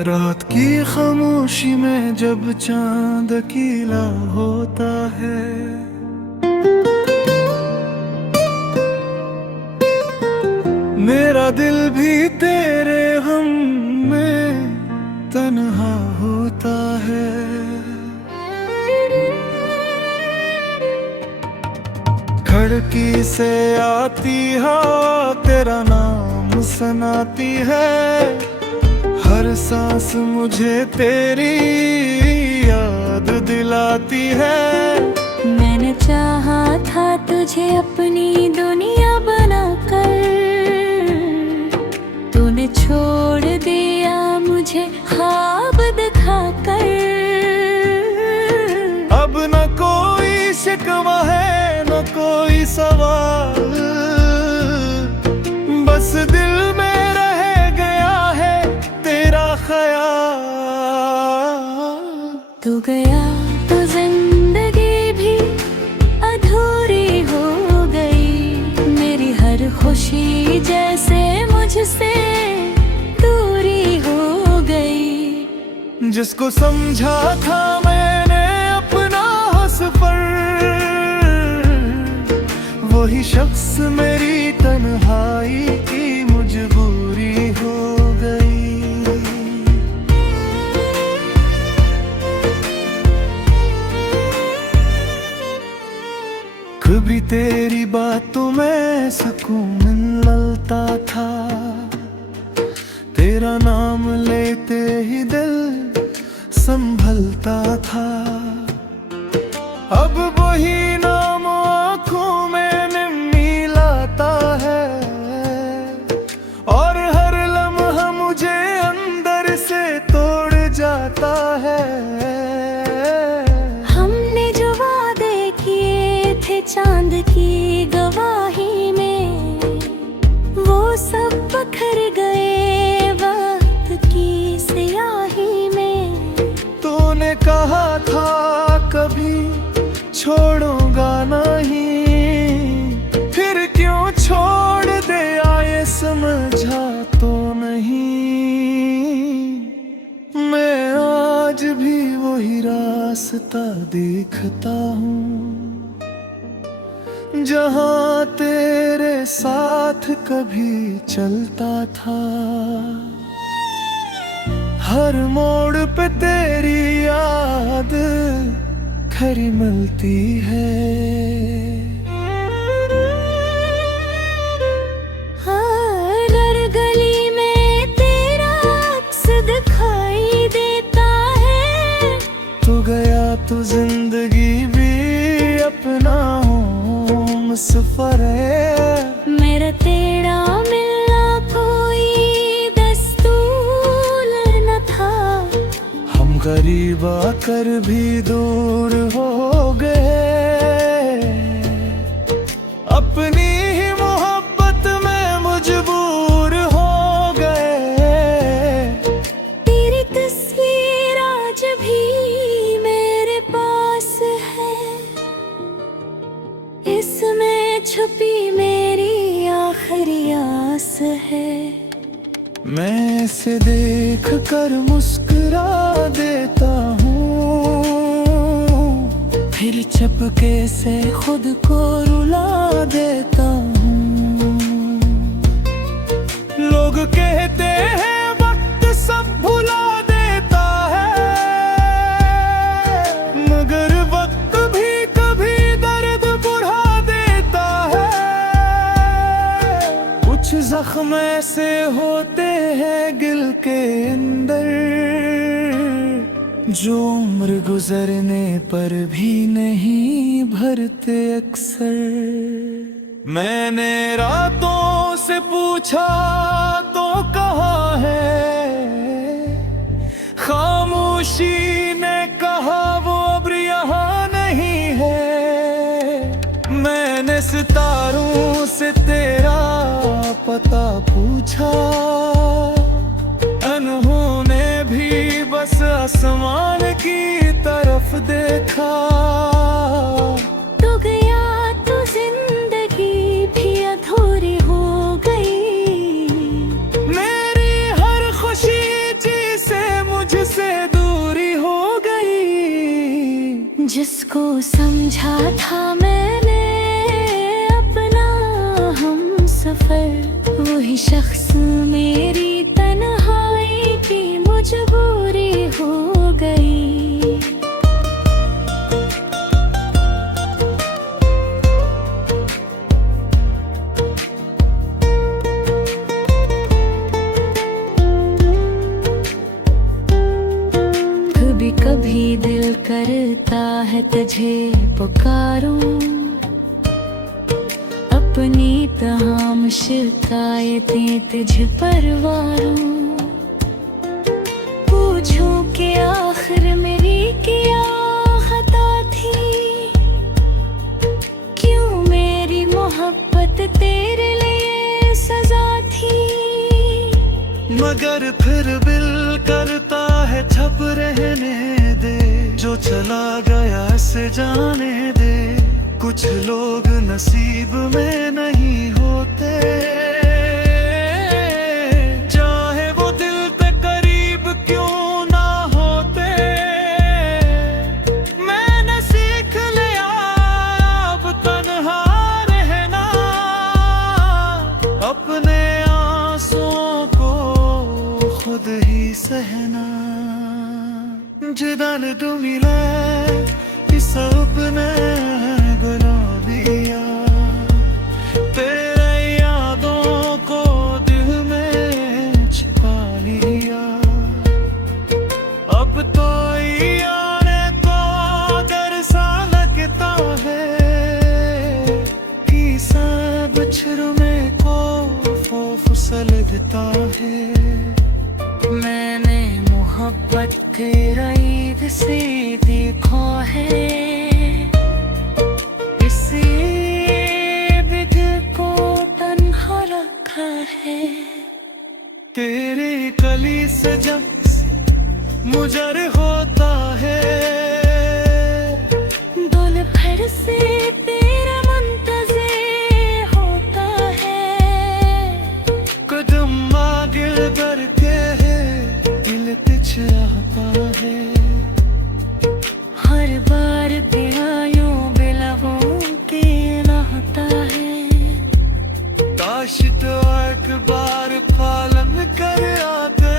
रात की खामोशी में जब चांद अकेला होता है, मेरा दिल भी तेरे गम में तन्हा होता है। खिड़की से आती हवा तेरा नाम सुनाती है, हर सांस मुझे तेरी याद दिलाती है। मैंने चाहा था तुझे अपनी दुनिया बनाकर, तूने छोड़ दिया मुझे ख्वाब दिखाकर। अब न कोई शिकवा है न कोई सवाल, बस दिल में रह गया है तेरा ख्याल। तू गया तो जिंदगी भी अधूरी हो गई, मेरी हर खुशी जैसे मुझसे दूरी हो गई। जिसको समझा था मैंने अपना सफर, वही शख्स मेरी तन्हाई की मजबूरी हो गई। कभी तेरी बातों में सुकून मिलता था, तेरा नाम लेते ही दिल संभलता था। अब वही नाम आँखों में मिलाता है, और हर लम्हा मुझे अंदर से तोड़ जाता है। हमने जो वादे किए थे चांद की गवाही में, वो सब बखर गए वक्त की स्याही में। तूने कहा था कभी छोड़ूंगा नहीं, फिर क्यों छोड़ दे आए समझा तो नहीं। मैं आज भी वही रास्ता देखता हूँ, जहाँ तेरे साथ कभी चलता था। हर मोड़ पे तेरी याद खरी मिलती है। हर गली में तेरा अक्स दिखाई देता है। तू गया तो जिंदगी भी अपना होम सफर है। मेरा तेरा मिलना कोई दस्तूर न था, हम करीब आकर भी दूर हो गए। अपनी ही मोहब्बत में मजबूर हो गए। तेरी तस्वीर आज भी मेरे पास है, इसमें छुपी मेरी आखिरी आस है। मैं इसे देख कर मुस्कुरा देता हूँ, फिर चपके से खुद को रुला देता हूँ। लोग कहते हैं वक्त सब भुला देता है, मगर वक्त भी कभी दर्द बढ़ा देता है। कुछ जख्म ऐसे होते हैं दिल के अंदर, जो उम्र गुजरने पर भी नहीं भरते अक्सर। मैंने रातों से पूछा तो कहा है, खामोशी ने कहा वो अब यहाँ नहीं है। मैंने सितारों से तेरा पता पूछा, उन्होंने भी बस आसमान की तरफ देखा। तू गया तो जिंदगी भी अधूरी हो गई, मेरी हर खुशी जी से जिसको समझा था मैंने अपना हम सफर, वही शख्स मेरी तन्हाई की मजबूरी हो गई। कभी कभी दिल करता है तुझे पुकारूं, अपनी तमाम शिकायतें तुझ पर वारूं। पूछूं कि आखिर मेरी क्या खता थी, क्यों मेरी मोहब्बत तेरे लिए सजा थी। मगर फिर दिल करता है छप रहने दे, जो चला गया से जाने दे। कुछ लोग नसीब में नहीं होते, चाहे वो दिल पे करीब क्यों ना होते। मैंने सीख लिया अब तन्हा रहना, अपने आंसुओं को खुद ही सहना। जिदन तू मिले इस अपने गुलाबिया, तेरे यादों को दिल में छिपा लिया। अब तो आने को डर सा लगता है, कि सब छुड़ने को खौफ सा लगता है। मैंने मोहब्बत के रईद से देखा है, इसी बिग को तन्हा रखा है। तेरी कली से जब मुजर होता है, दोपहर से तेरा मुंतज़िर होता है। कदम आगे बढ़ के दिल पीछे आता है। हर बार तेरा यूं बिलहों के नहाता है। काश तो एक बार पालन कर आते।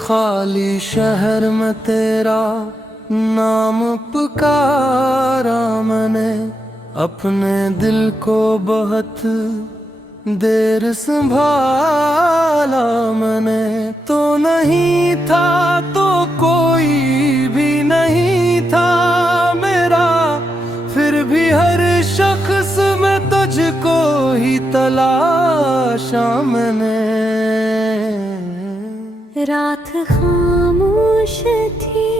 खाली शहर में तेरा नाम पुकारा मैंने, अपने दिल को बहुत देर संभाला मैंने। तो नहीं था तो कोई भी नहीं था मेरा, फिर भी हर शख्स में तुझको ही तलाशा मैंने। रात खामोश थी,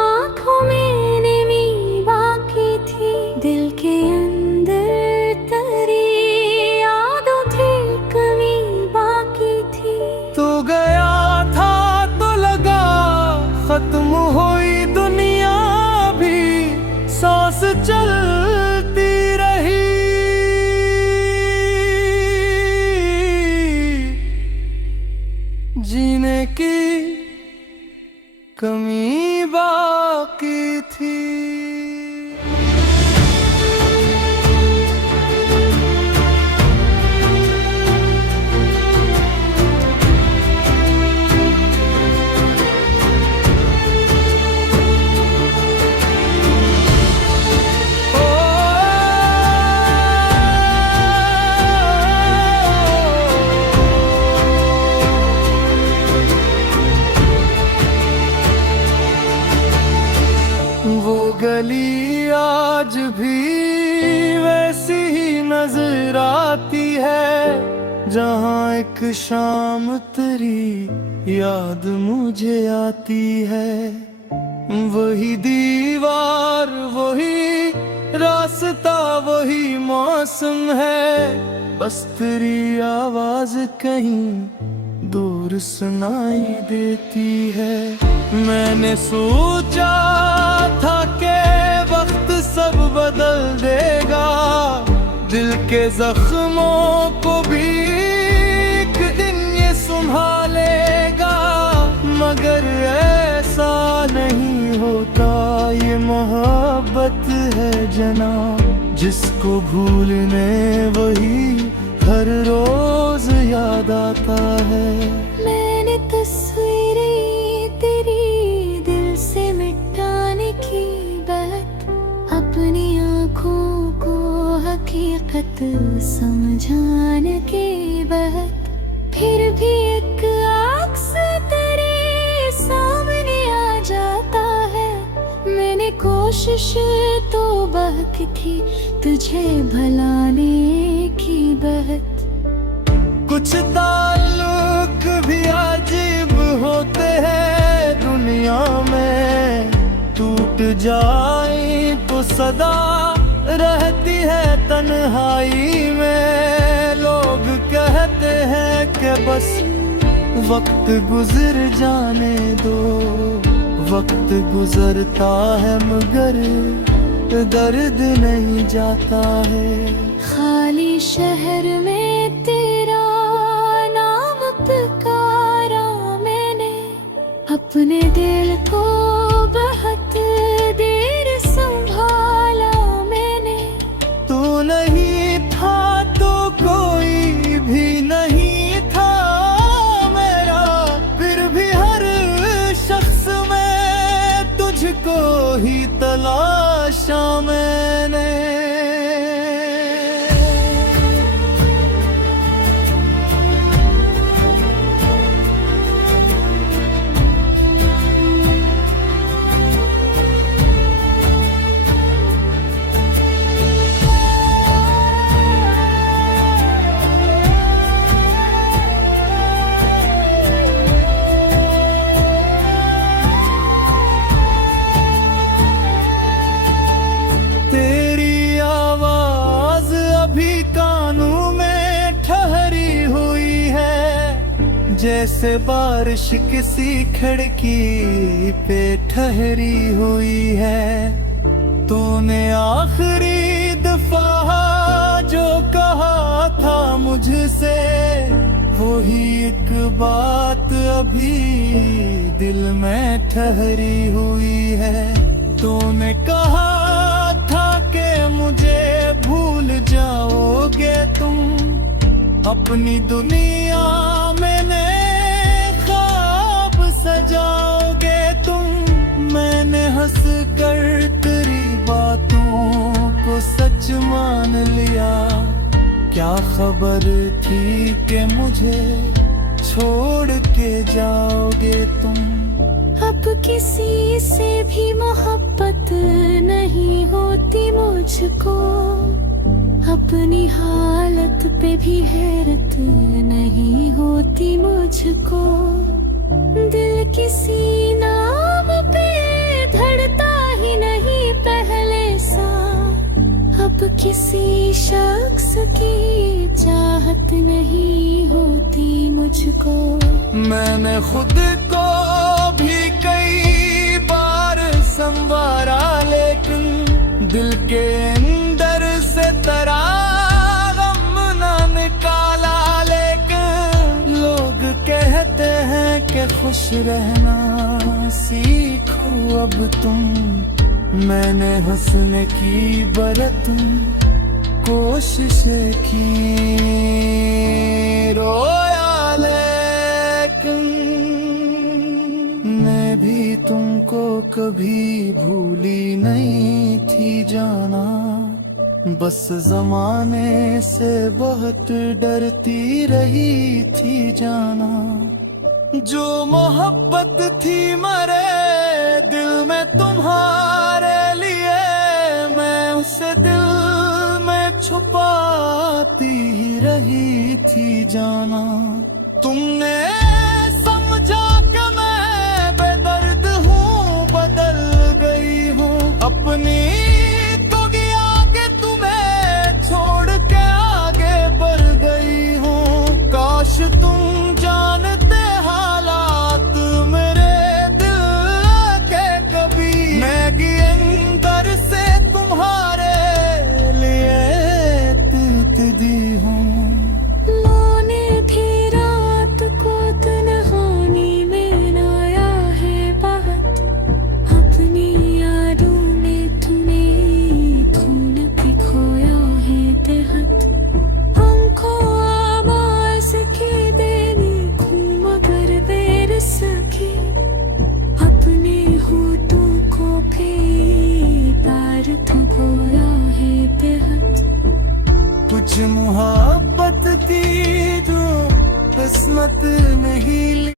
आंखों में नमी बाकी थी, दिल के अंदर तेरी यादों थी, कमी बाकी थी। तो गया था तो लगा खत्म हुई दुनिया भी, सांस चलती रही। जीने की कमी बाकी थी। गली आज भी वैसी ही नजर आती है, जहाँ एक शाम तेरी याद मुझे आती है। वही दीवार वही रास्ता वही मौसम है, बस तेरी आवाज कहीं दूर सुनाई देती है। मैंने सोचा था कि वक्त के जख्मों को भी एक दिन ये संभालेगा, मगर ऐसा नहीं होता। ये मोहब्बत है जनाब, जिसको भूलने वही हर रोज याद आता है। मैंने तस्वीरें तेरी दिल से मिटाने की बात, अपनी आँखों को हकीकत समझाने के बाद, फिर भी एक अक्स तेरे सामने आ जाता है। मैंने कोशिश तो बहुत की तुझे भुलाने की बात। कुछ ताल्लुक भी अजीब होते हैं दुनिया में, टूट जाए तो सदा रहती है तन्हाई में। लोग कहते हैं कि बस वक्त गुजर जाने दो, वक्त गुजरता है मगर दर्द नहीं जाता है। खाली शहर में तेरा नाम पुकारा मैंने, अपने दिल को बहुत देर संभाला मैंने। तू नहीं था तो कोई भी नहीं था मेरा, फिर भी हर शख्स में तुझको ही तलाशा मैंने। जैसे बारिश किसी खिड़की पे ठहरी हुई है। तूने आखिरी दफा जो कहा था मुझसे, वही एक बात अभी दिल में ठहरी हुई है। तूने कहा था कि मुझे भूल जाओगे तुम, अपनी दुनिया में ख्वाब सजाओगे तुम। मैंने हंस कर तेरी बातों को सच मान लिया, क्या खबर थी कि मुझे छोड़ के जाओगे तुम। अब किसी से भी मोहब्बत नहीं होती मुझको, अपनी हालत पे भी हैरत नहीं होती मुझको। दिल किसी नाम पे धड़ता ही नहीं पहले सा, अब किसी शख्स की चाहत नहीं होती मुझको। मैंने खुद को भी कई बार संवारा, लेकिन दिल के अंदर से तेरा गम ना निकाला। लेकिन लोग कहते हैं कि खुश रहना सीखो अब तुम। मैंने हंसने की बरत कोशिश की, रोया लेकिन मैं भी तुमको कभी भूली नहीं थी जाना। बस जमाने से बहुत डरती रही थी जाना। जो मोहब्बत थी मेरे दिल में तुम्हारे लिए, मैं उसे दिल में छुपाती ही रही थी जाना। तुमने समझा कि मैं बेदर्द हूँ, बदल गई हूँ अपनी तो गया कि तुम्हें छोड़ के आगे बढ़ गई हूँ। काश तुम जानते हालात मेरे दिल के कभी, मैं अंदर से तुम्हारे लिए कुछ मुहब्बत थी जो किस्मत नहीं ली।